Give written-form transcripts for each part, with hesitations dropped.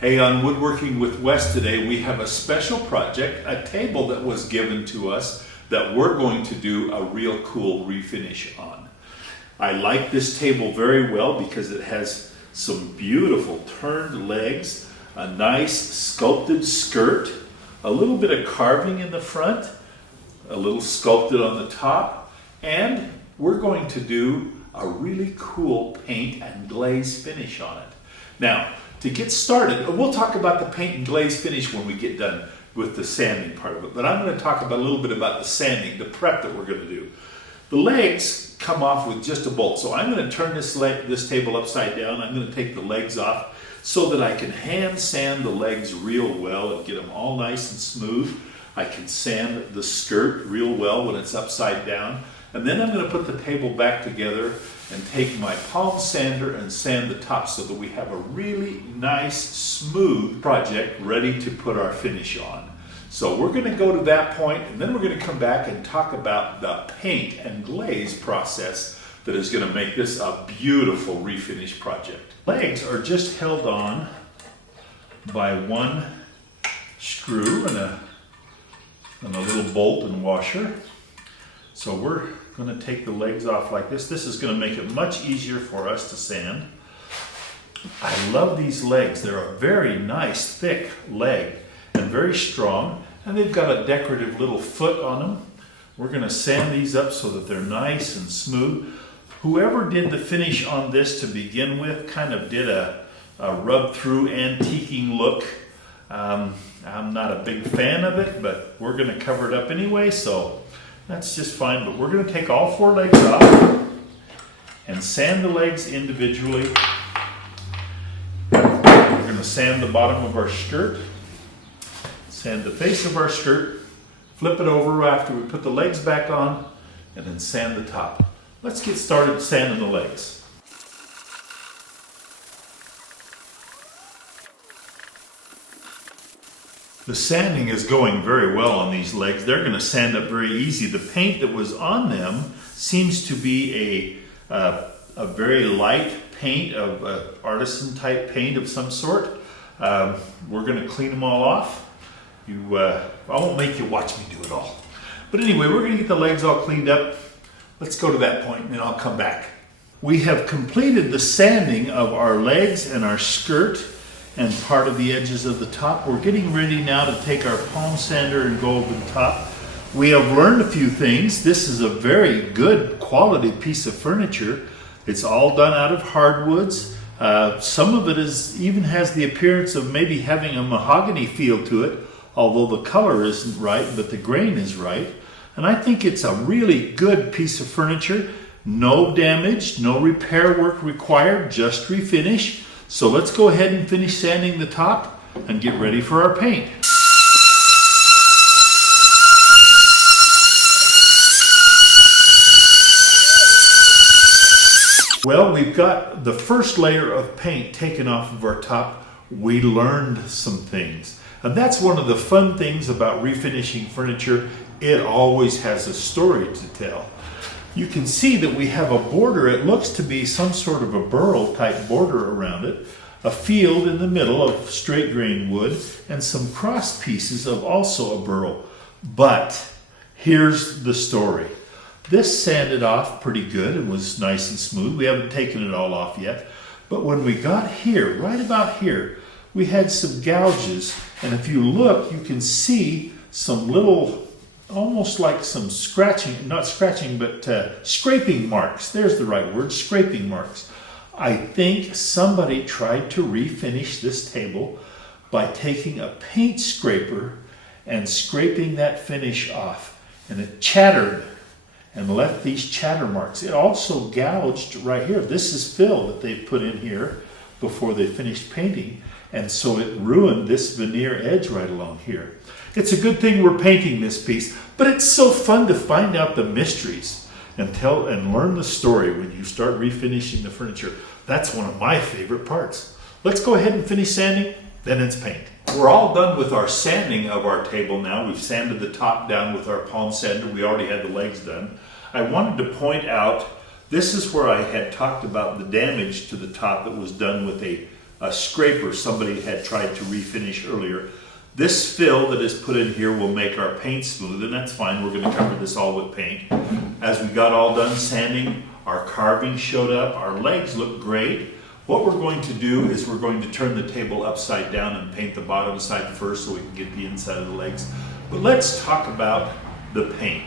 Hey, on Woodworking with Wes today, we have a special project, a table that was given to us that we're going to do a real cool refinish on. I like this table very well because it has some beautiful turned legs, a nice sculpted skirt, a little bit of carving in the front, a little sculpted on the top, and we're going to do a really cool paint and glaze finish on it. Now, to get started, we'll talk about the paint and glaze finish when we get done with the sanding part of it, but I'm going to talk about a little bit about the sanding, the prep that we're going to do. The legs come off with just a bolt, so I'm going to turn this table upside down. I'm going to take the legs off so that I can hand sand the legs real well and get them all nice and smooth. I can sand the skirt real well when it's upside down, and then I'm going to put the table back together and take my palm sander and sand the top so that we have a really nice, smooth project ready to put our finish on. So we're going to go to that point, and then we're going to come back and talk about the paint and glaze process that is going to make this a beautiful refinish project. Legs are just held on by one screw and a little bolt and washer. So we're going to take the legs off like this. This is going to make it much easier for us to sand. I love these legs. They're a very nice thick leg and very strong, and they've got a decorative little foot on them. We're going to sand these up so that they're nice and smooth. Whoever did the finish on this to begin with kind of did a rub through antiquing look. I'm not a big fan of it, but we're going to cover it up anyway, so that's just fine. But we're going to take all four legs off and sand the legs individually. We're going to sand the bottom of our skirt, sand the face of our skirt, flip it over after we put the legs back on, and then sand the top. Let's get started sanding the legs. The sanding is going very well on these legs. They're going to sand up very easy. The paint that was on them seems to be a very light paint, of artisan type paint of some sort. We're going to clean them all off. I won't make you watch me do it all. But anyway, we're going to get the legs all cleaned up. Let's go to that point and then I'll come back. We have completed the sanding of our legs and our skirt and part of the edges of the top. We're getting ready now to take our palm sander and go over the top. We have learned a few things. This is a very good quality piece of furniture. It's all done out of hardwoods. Some of it even has the appearance of maybe having a mahogany feel to it, although the color isn't right, but the grain is right. And I think it's a really good piece of furniture. No damage, no repair work required, just refinish. So let's go ahead and finish sanding the top and get ready for our paint. Well, we've got the first layer of paint taken off of our top. We learned some things. And that's one of the fun things about refinishing furniture. It always has a story to tell. You can see that we have a border. It looks to be some sort of a burl type border around it, a field in the middle of straight grain wood, and some cross pieces of also a burl. But here's the story. This sanded off pretty good and was nice and smooth. We haven't taken it all off yet. But when we got here, right about here, we had some gouges. And if you look, you can see some little, almost like some scratching, not scratching, but scraping marks. There's the right word, scraping marks. I think somebody tried to refinish this table by taking a paint scraper and scraping that finish off. And it chattered and left these chatter marks. It also gouged right here. This is fill that they put in here before they finished painting. And so it ruined this veneer edge right along here. It's a good thing we're painting this piece, but it's so fun to find out the mysteries and learn the story when you start refinishing the furniture. That's one of my favorite parts. Let's go ahead and finish sanding, then it's paint. We're all done with our sanding of our table now. We've sanded the top down with our palm sander. We already had the legs done. I wanted to point out, this is where I had talked about the damage to the top that was done with a a scraper somebody had tried to refinish earlier. This fill that is put in here will make our paint smooth, and that's fine. We're going to cover this all with paint. As we got all done sanding, our carving showed up. Our legs look great. What we're going to do is we're going to turn the table upside down and paint the bottom side first so we can get the inside of the legs. But let's talk about the paint.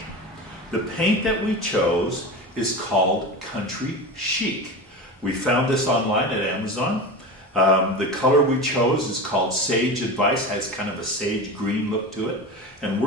The paint that we chose is called Country Chic. We found this online at Amazon. The color we chose is called Sage Advice, has kind of a sage green look to it. And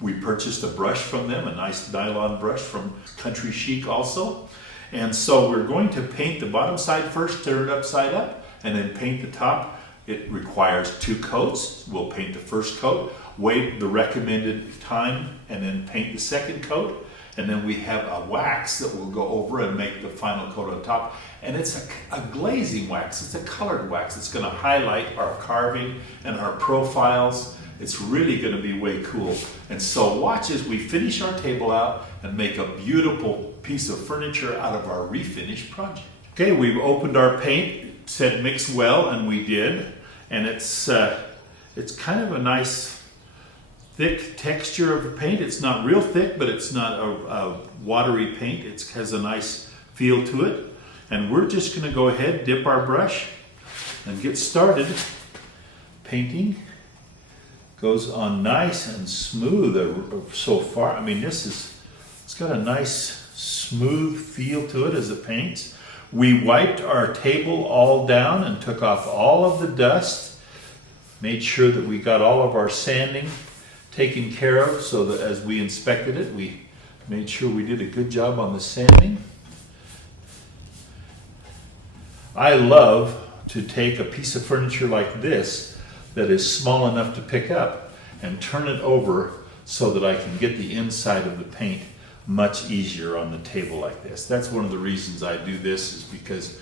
we purchased a brush from them, a nice nylon brush from Country Chic also. And so we're going to paint the bottom side first, turn it upside up, and then paint the top. It requires 2 coats. We'll paint the first coat, wait the recommended time, and then paint the second coat. And then we have a wax that will go over and make the final coat on top. And it's a glazing wax. It's a colored wax. It's going to highlight our carving and our profiles. It's really going to be way cool. And so watch as we finish our table out and make a beautiful piece of furniture out of our refinish project. Okay, we've opened our paint. It said mix well, and we did. And it's kind of a nice thick texture of the paint. It's not real thick, but it's not a watery paint. It has a nice feel to it. And we're just going to go ahead, dip our brush, and get started painting. Goes on nice and smooth so far. I mean, it's got a nice smooth feel to it as it paints. We wiped our table all down and took off all of the dust. Made sure that we got all of our sanding taken care of, so that as we inspected it, we made sure we did a good job on the sanding. I love to take a piece of furniture like this that is small enough to pick up and turn it over so that I can get the inside of the paint much easier on the table like this. That's one of the reasons I do this, is because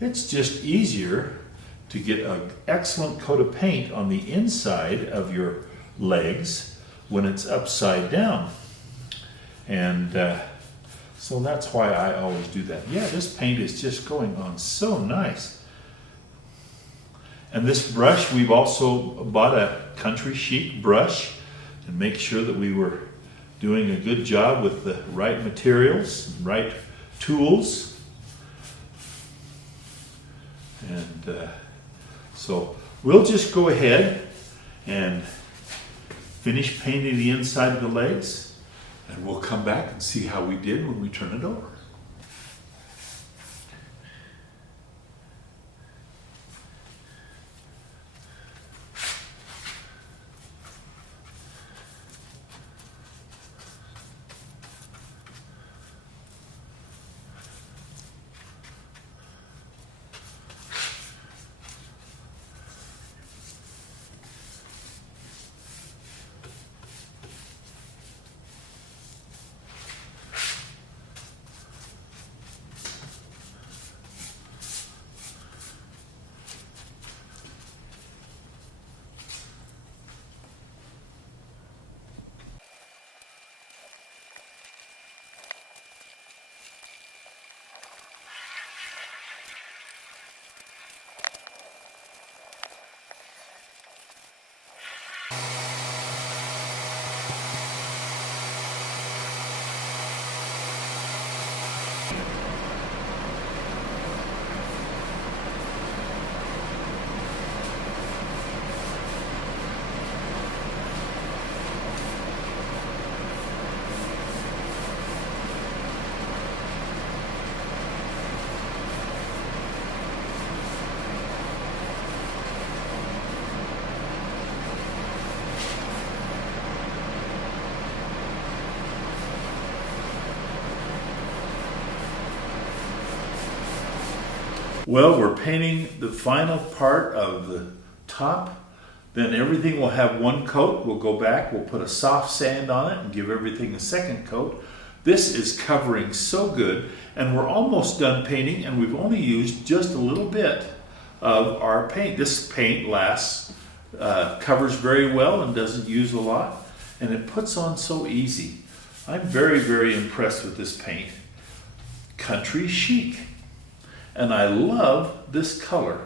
it's just easier to get an excellent coat of paint on the inside of your legs when it's upside down. And so that's why I always do that. Yeah, this paint is just going on so nice. And this brush, we've also bought a Country Chic brush and make sure that we were doing a good job with the right materials, right tools. And so we'll just go ahead and finish painting the inside of the legs, and we'll come back and see how we did when we turn it over. Well, we're painting the final part of the top. Then everything will have one coat. We'll go back, we'll put a soft sand on it and give everything a second coat. This is covering so good, and we're almost done painting, and we've only used just a little bit of our paint. This paint lasts, covers very well and doesn't use a lot, and it puts on so easy. I'm very, very impressed with this paint. Country Chic. And I love this color.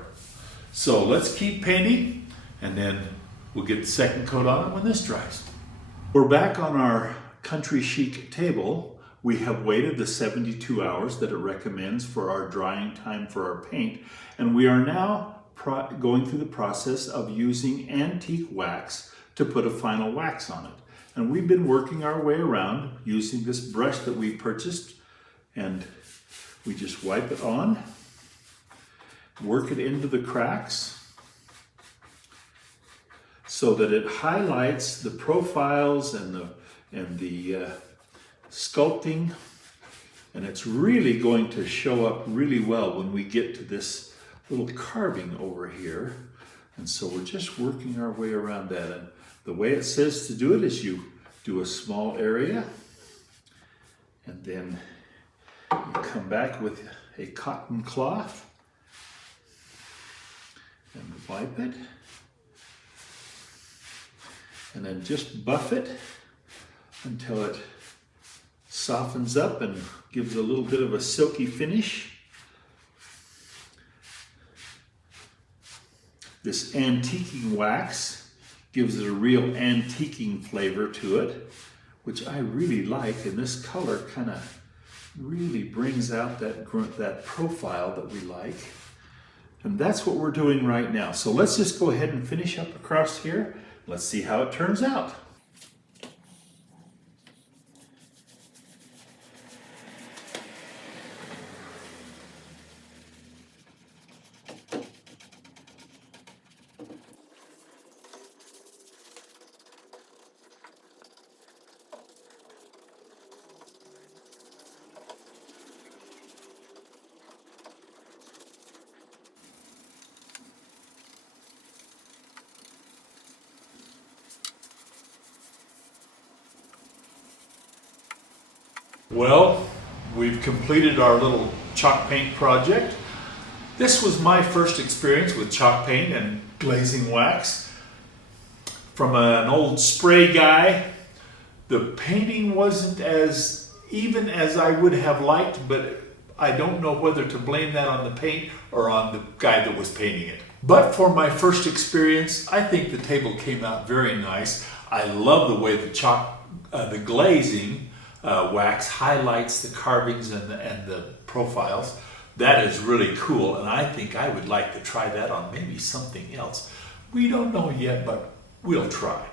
So let's keep painting, and then we'll get the second coat on it when this dries. We're back on our country chic table. We have waited the 72 hours that it recommends for our drying time for our paint, and we are now going through the process of using antique wax to put a final wax on it. And we've been working our way around using this brush that we purchased, and we just wipe it on, work it into the cracks so that it highlights the profiles and the sculpting, and it's really going to show up really well when we get to this little carving over here. And so we're just working our way around that, and the way it says to do it is you do a small area and then you come back with a cotton cloth and wipe it, and then just buff it until it softens up and gives a little bit of a silky finish. This antiquing wax gives it a real antiquing flavor to it, which I really like, and this color kind of really brings out that profile that we like. And that's what we're doing right now. So let's just go ahead and finish up across here. Let's see how it turns out. Well, we've completed our little chalk paint project. This was my first experience with chalk paint and glazing wax. From an old spray guy, the painting wasn't as even as I would have liked, but I don't know whether to blame that on the paint or on the guy that was painting it. But for my first experience, I think the table came out very nice. I love the way the glazing wax highlights the carvings and the profiles. That is really cool, and I think I would like to try that on maybe something else. We don't know yet, but we'll try.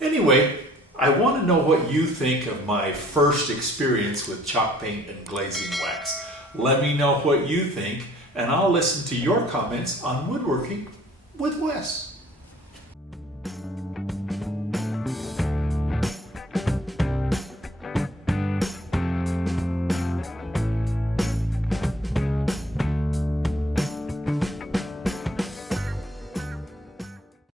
Anyway, I want to know what you think of my first experience with chalk paint and glazing wax. Let me know what you think, and I'll listen to your comments on Woodworking with Wes.